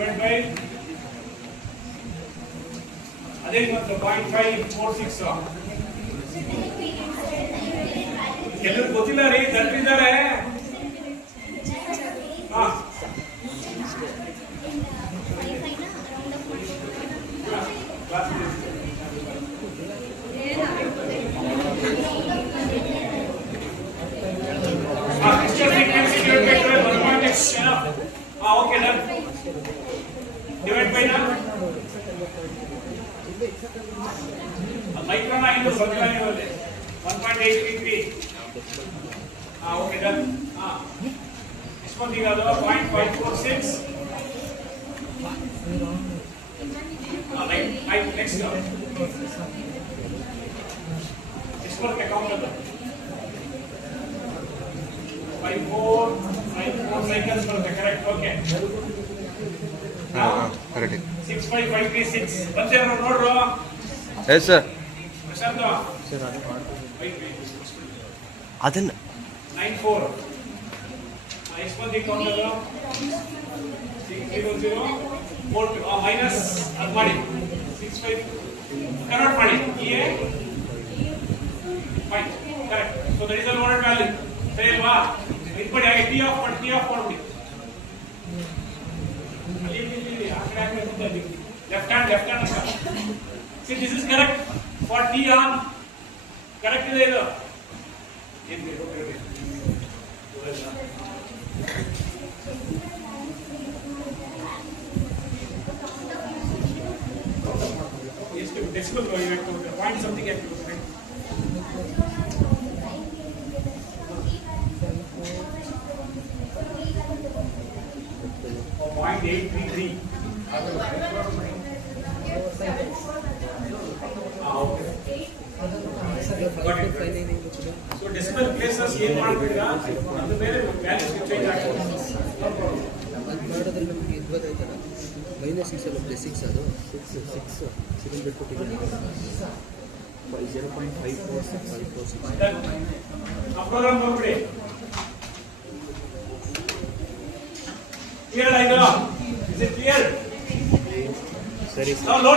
divided by ಅದೇ ಮತ್ತು 0.546 ಎಲ್ಲರೂ ಗೊತ್ತಿಲ್ಲ ರೀ ದಟ್ಟಿದ್ದಾರೆ ಹಾ okay done divide by now micron into circular 1.833 okay done this one is 0.546 like next this one count 54 cycles ಬರುತ್ತೆ ಕರೆಕ್ಟ್ ಓಕೆ ಕರೆಕ್ಟ್ 65536 ಬಂದೆ ನೋಡ್ರು ಎಸ್ ಸರ್ ಪ್ರಶಾಂತ್ ಸರ್ ಅದನ್ನ 94 ಎಷ್ಟು ಮಂದಿ ಕೌಂಟ್ ಅದು 600 4 ಮೈನಸ್ ಅದು ಮಾಡಿ 65 ಕನ್ವರ್ಟ್ ಮಾಡಿ a fine correct so that is the noted value ಸರಿ ಅಲ್ವಾ ಇಟ್ಬಿಡಿ ಹಾಗೆ ಟಿ ಆಫ್ ಮಾಡ್ಬಿಡಿ ಅಲ್ಲಿ ಆ ಕಡೆ ಹಾಕಿ ಲೆಫ್ಟ್ ಹ್ಯಾಂಡ್ ಅಂತ see this is correct for T on correct ಇದೆ ಇದು ಏನು ಬೇಕು ಎಷ್ಟು ಡೆಸಿಬಲ್ ಪಾಯಿಂಟ್ ಸಮಥಿಂಗ್ ಹಾಕಿ 0.833 so decimal places ಏನು ಮಾಡ್ತೀರಾ ಅದು ಬೇರೆ ವ್ಯಾಲ್ಯೂಸ್ ಚೇಂಜ್ ಆಗ್ತದೆ ಅದು ಮಾಡೋದ್ರಲ್ಲಿ ನಮಗೆ ಇದು ಗೊತ್ತಾಯ್ತಲ್ಲ -6 ಅಲ್ಲ +6 ಅದು 6 ಬಿಟ್ಬಿಟ್ಟಿದ್ದೀನಿ 0.546 ಆ ಪ್ರೋಗ್ರಾಮ್ ನೋಡ್ಬಿಡಿ ಕ್ಲಿಯರ್ ಆಯ್ತಾ ಇಸ್ ಇಟ್ ಕ್ಲಿಯರ್ ಸರಿ ನಾವು ಲೋಡ್